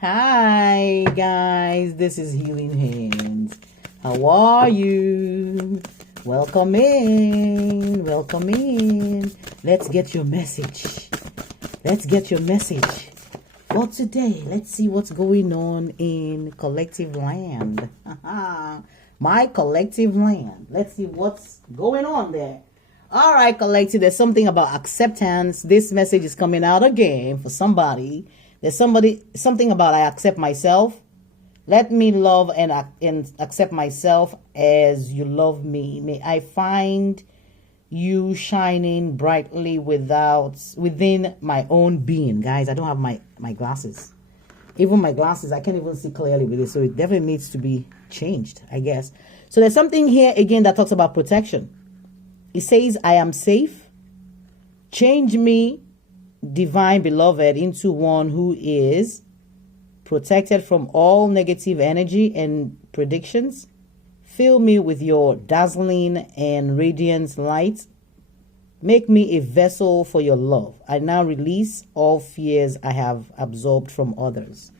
Hi guys, this is Healing Hands. How are you? Welcome in. Let's get your message. For today, let's see what's going on in collective land. My collective land. Let's see what's going on there. All right, collective, there's something about acceptance. This message is coming out again for somebody. There's something about I accept myself. Let me love and accept myself as you love me. May I find you shining brightly within my own being. Guys, I don't have my glasses. Even my glasses, I can't even see clearly with it. So it definitely needs to be changed, I guess. So there's something here again that talks about protection. It says, I am safe. Change me, divine beloved, into one who is protected from all negative energy and predictions. Fill me with your dazzling and radiant light. Make me a vessel for your love. I now release all fears I have absorbed from others.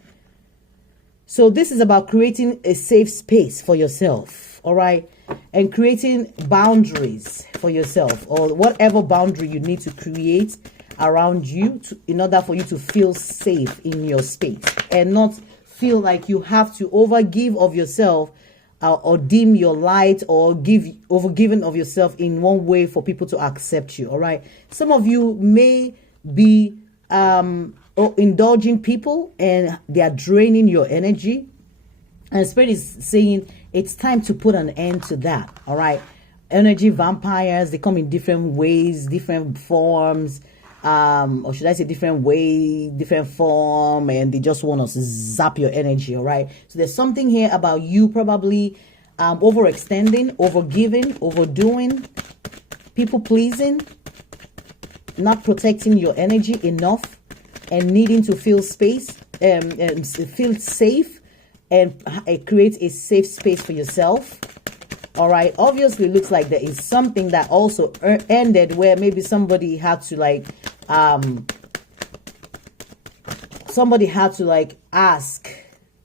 So this is about creating a safe space for yourself, all right? And creating boundaries for yourself, or whatever boundary you need to create around you in order for you to feel safe in your space and not feel like you have to overgive of yourself or dim your light or overgiving of yourself in one way for people to accept you. All right. Some of you may be indulging people and they are draining your energy. And Spirit is saying it's time to put an end to that. All right. Energy vampires, they come in different ways, different forms. Or should I say different way, different form, and they just want to zap your energy, all right? So there's something here about you probably overextending, overgiving, overdoing, people pleasing, not protecting your energy enough, and needing to feel feel safe, and create a safe space for yourself. All right. Obviously, it looks like there is something that also ended where maybe somebody had to ask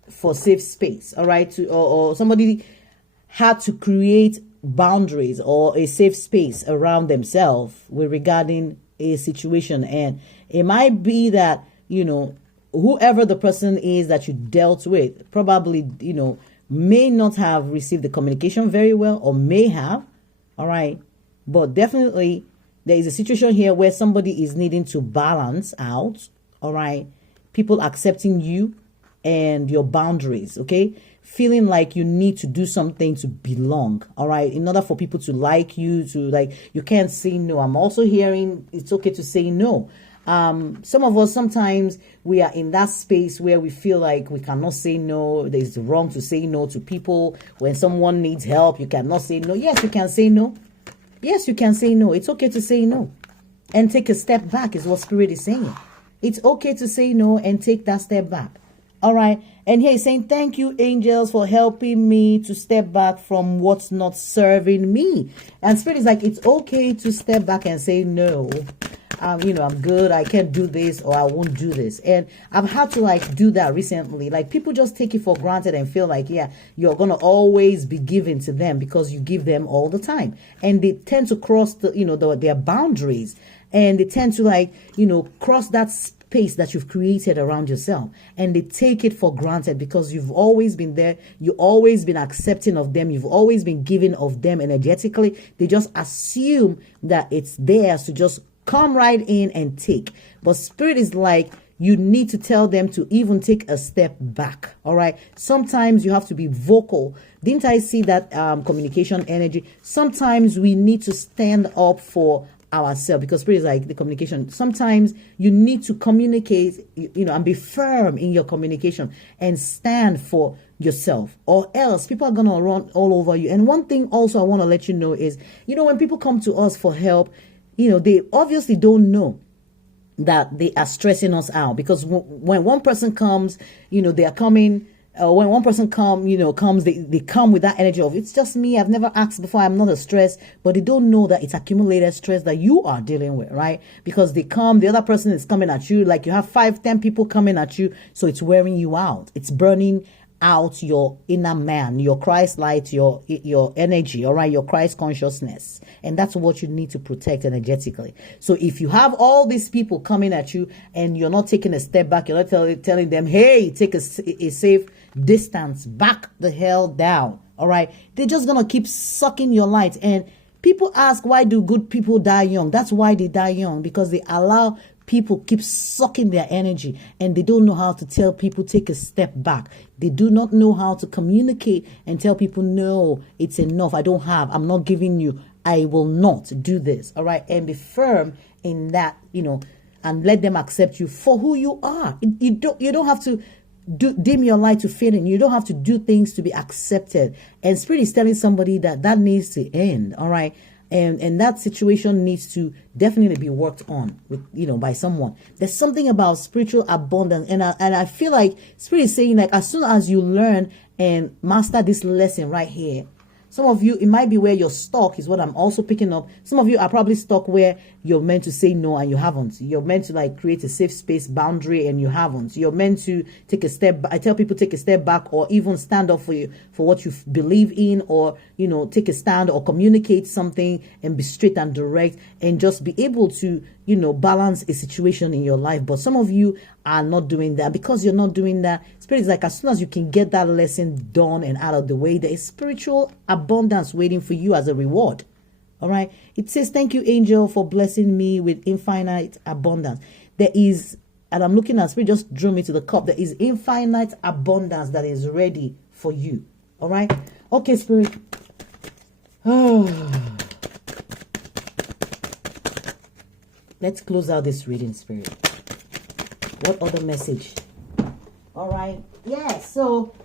for safe space. All right. Or somebody had to create boundaries or a safe space around themselves regarding a situation. And it might be that, whoever the person is that you dealt with, probably, may not have received the communication very well, or may have, all right? But definitely there is a situation here where somebody is needing to balance out, all right? People accepting you and your boundaries, okay? Feeling like you need to do something to belong, all right? In order for people to like you, you can't say no. I'm also hearing it's okay to say no. Some of us, sometimes we are in that space where we feel like we cannot say no. It's wrong to say no to people. When someone needs help, you cannot say no. Yes, you can say no. Yes, you can say no. It's okay to say no and take a step back is what Spirit is saying. It's okay to say no and take that step back. All right. And here he's saying, thank you, angels, for helping me to step back from what's not serving me. And Spirit is like, it's okay to step back and say no. I'm good. I can't do this, or I won't do this. And I've had to do that recently. People just take it for granted and feel like, yeah, you're going to always be giving to them because you give them all the time. And they tend to cross their boundaries, and they tend to cross that space that you've created around yourself, and they take it for granted because you've always been there. You've always been accepting of them. You've always been giving of them energetically. They just assume that it's theirs to just come right in and take. But Spirit is like, you need to tell them to even take a step back. All right. Sometimes you have to be vocal. Didn't I see that communication energy? Sometimes we need to stand up for ourselves, because Spirit is like the communication. Sometimes you need to communicate, and be firm in your communication and stand for yourself, or else people are going to run all over you. And one thing also I want to let you know is, when people come to us for help, they obviously don't know that they are stressing us out, because when one person comes, they are coming when one person comes, they come with that energy of, it's just me, I've never asked before, I'm not a stress, but they don't know that it's accumulated stress that you are dealing with, right? Because they come, the other person is coming at you, like you have 5-10 people coming at you, so it's wearing you out. It's burning out your inner man, your Christ light, your energy, all right, your Christ consciousness. And that's what you need to protect energetically. So if you have all these people coming at you and you're not taking a step back, you're not telling them, hey, take a safe distance, back the hell down, all right, they're just gonna keep sucking your light. And people ask, why do good people die young? That's why they die young, because they allow people keep sucking their energy, and they don't know how to tell people take a step back. They do not know how to communicate and tell people, no, it's enough. I'm not giving you, I will not do this. All right. And be firm in that, and let them accept you for who you are. You don't have to dim your light to fit in. You don't have to do things to be accepted. And Spirit is telling somebody that needs to end. All right. And that situation needs to definitely be worked on with, by someone. There's something about spiritual abundance. And I feel like Spirit is saying, like, as soon as you learn and master this lesson right here, some of you, it might be where you're stuck, is what I'm also picking up. Some of you are probably stuck where you're meant to say no and you haven't. You're meant to like create a safe space boundary and you haven't. You're meant to take a step back. I tell people take a step back, or even stand up for what you believe in, or, take a stand or communicate something and be straight and direct and just be able to, balance a situation in your life. But some of you are not doing that. Because you're not doing that, Spirit is like, as soon as you can get that lesson done and out of the way, there is spiritual abundance waiting for you as a reward. All right. It says, thank you, angel, for blessing me with infinite abundance. There is, and I'm looking at Spirit, just drew me to the cup. There is infinite abundance that is ready for you. All right. Okay, Spirit. Let's close out this reading, Spirit. What other message? All right. Yeah. So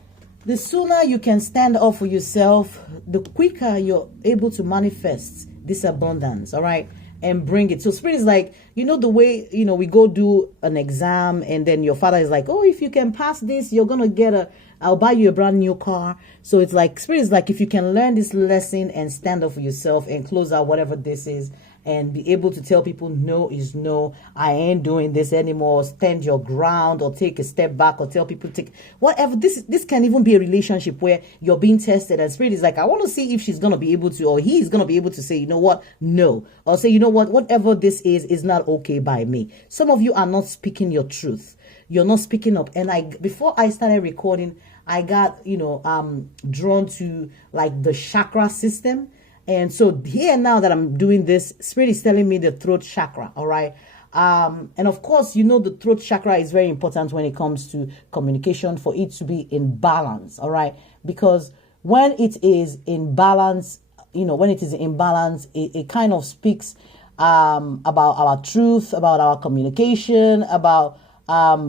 the sooner you can stand up for yourself, the quicker you're able to manifest this abundance. All right. And bring it. So Spirit is like, the way, we go do an exam and then your father is like, oh, if you can pass this, you're going to I'll buy you a brand new car. So it's like, Spirit is like, if you can learn this lesson and stand up for yourself and close out whatever this is, and be able to tell people no is no, I ain't doing this anymore, stand your ground, or take a step back, or tell people take whatever. This can even be a relationship where you're being tested, and Spirit is like, I want to see if she's going to be able to, or he's going to be able to say, you know what, no, or say, you know what, whatever this is not okay by me. Some of you are not speaking your truth. You're not speaking up. And before I started recording, I got, drawn to like the chakra system. And so here now that I'm doing this, Spirit is telling me the throat chakra, all right? And of course, the throat chakra is very important when it comes to communication, for it to be in balance, all right? Because when it is in balance, it kind of speaks about our truth, about our communication, about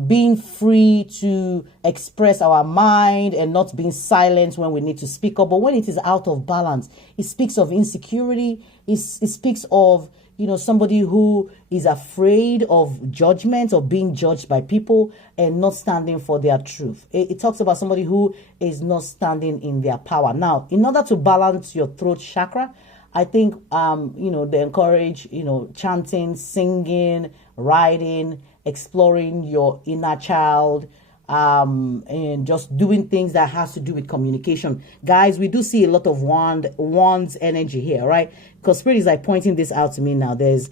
being free to express our mind and not being silent when we need to speak up. But when it is out of balance, it speaks of insecurity. It speaks of, somebody who is afraid of judgment or being judged by people and not standing for their truth. It talks about somebody who is not standing in their power. Now, in order to balance your throat chakra, I think, they encourage, chanting, singing, writing, exploring your inner child, and just doing things that has to do with communication. Guys, we do see a lot of wands energy here, right? Because Spirit is like pointing this out to me now. There's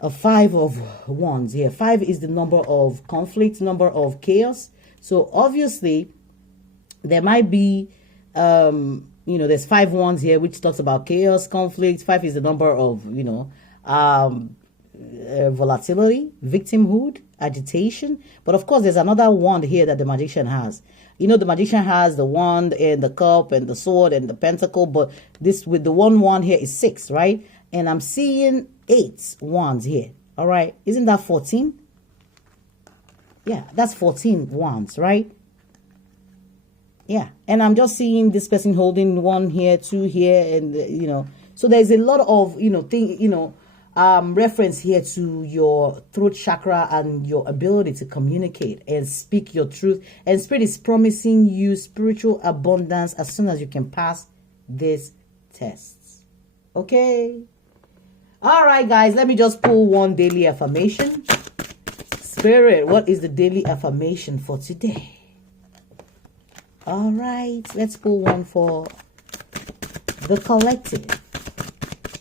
a 5 of wands here. 5 is the number of conflict, number of chaos. So obviously, there might be, there's 5 wands here, which talks about chaos, conflict. 5 is the number of, volatility, victimhood, agitation. But of course, there's another wand here that the magician has. The magician has the wand and the cup and the sword and the pentacle, but this with the one wand here is 6, right? And I'm seeing 8 wands here. All right. Isn't that 14? Yeah, that's 14 wands, right? Yeah. And I'm just seeing this person holding 1 here, 2 here, and so there's a lot of, reference here to your throat chakra and your ability to communicate and speak your truth. And Spirit is promising you spiritual abundance as soon as you can pass these tests. Okay? All right, guys, let me just pull one daily affirmation. Spirit, what is the daily affirmation for today? All right, let's pull one for the collective.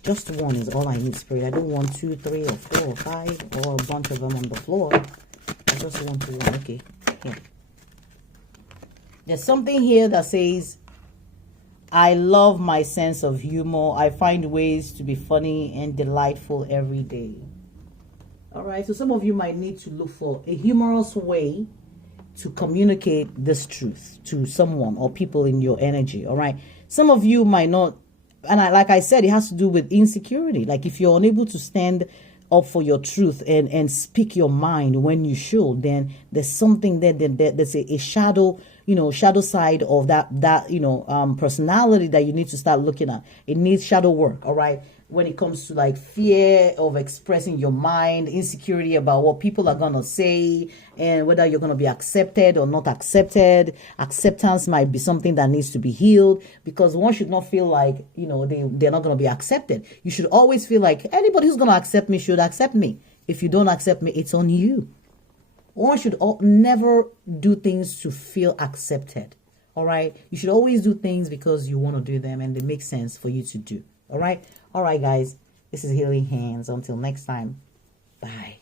Just one is all I need, Spirit. I don't want 2, 3, or 4, or 5, or a bunch of them on the floor. I just want one. Okay, here. There's something here that says, I love my sense of humor. I find ways to be funny and delightful every day. All right, so some of you might need to look for a humorous way to communicate this truth to someone or people in your energy. All right, some of you might not, and like I said, it has to do with insecurity. Like if you're unable to stand up for your truth and speak your mind when you should, then there's something there that's a shadow, shadow side of that personality that you need to start looking at. It needs shadow work. All right, when it comes to like fear of expressing your mind, insecurity about what people are gonna say, and whether you're gonna be accepted or not accepted. Acceptance might be something that needs to be healed, because one should not feel like they're not gonna be accepted. You should always feel like anybody who's gonna accept me should accept me. If you don't accept me, it's on you. One should never do things to feel accepted. All right, you should always do things because you want to do them and they make sense for you to do. All right, guys, this is Healing Hands. Until next time, bye.